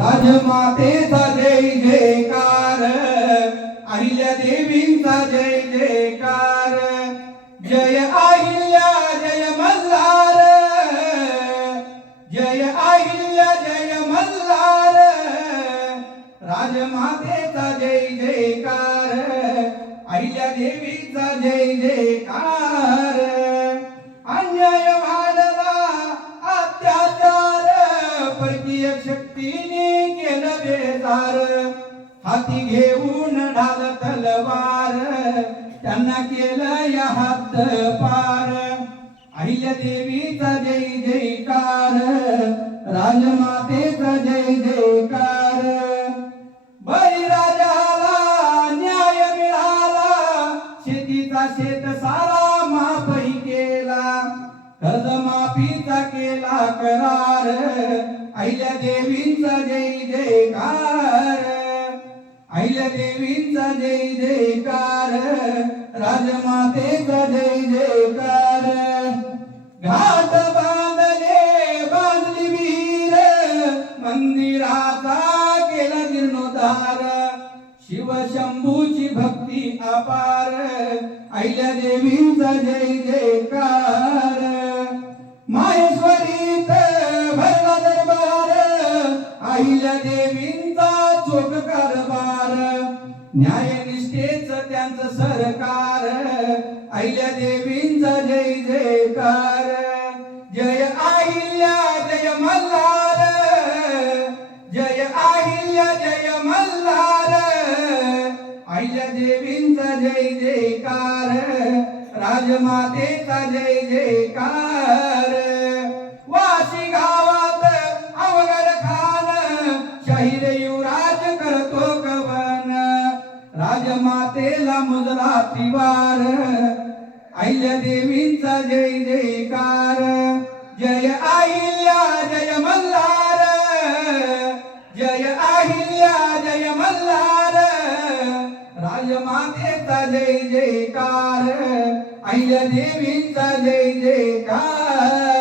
राजमातेचा जय जयकार, अहिल्या देवींचा जय जयकार. जय अहिल्या जय मल्हार, जय अहिल्या जय मल्हार. राजमातेचा जय जयकार, अहिल्या देवीचा जय जयकार. अन्याय वाढला अत्याचार, परकीय शक्तीने केलं बेजार. हाती घेऊन ढाल तलवार, त्यांना केलं या हात पार. अहिल्या देवीचा जय जयकार, राजमातेचा जय जयकार. बळीराजाला न्याय मिळाला, शेतीचा शेत सारा माफही केला. कर्जमाफीचा केला करार, अहिल्या देवींचा जय जयकार. अहिल्या देवींचा जय जयकार, राजमातेचा जय जयकार. घाट बांधली विहीर, मंदिराचा केला जीर्णोद्धार. शिवशंभूची भक्ती अपार, अहिल्या देवींचा जय जयकार. माहेश्वरीत भरला दरबार, अहिल्या देवींचा चोख कारभार. न्यायनिष्ठेच त्यांचं सरकार, अहिल्या देवींचा जय जयकार. जय अहिल्या जय मल्हार, जय अहिल्या जय मल्हार. अहिल्या देवींचा जय जयकार, राजमातेचा जय जयकार. वाशी गावात अवघड खान, शाहीर युवराज करतो कवन. राजमातेला मुजरा त्रिवार, अहिल्या देवींचा जय जयकार. जय अहिल्या जय मल्हार, जय अहिल्या जय मल्हार. राजमातेचा जय जयकार, अहिल्या देवींचा जय जयकार.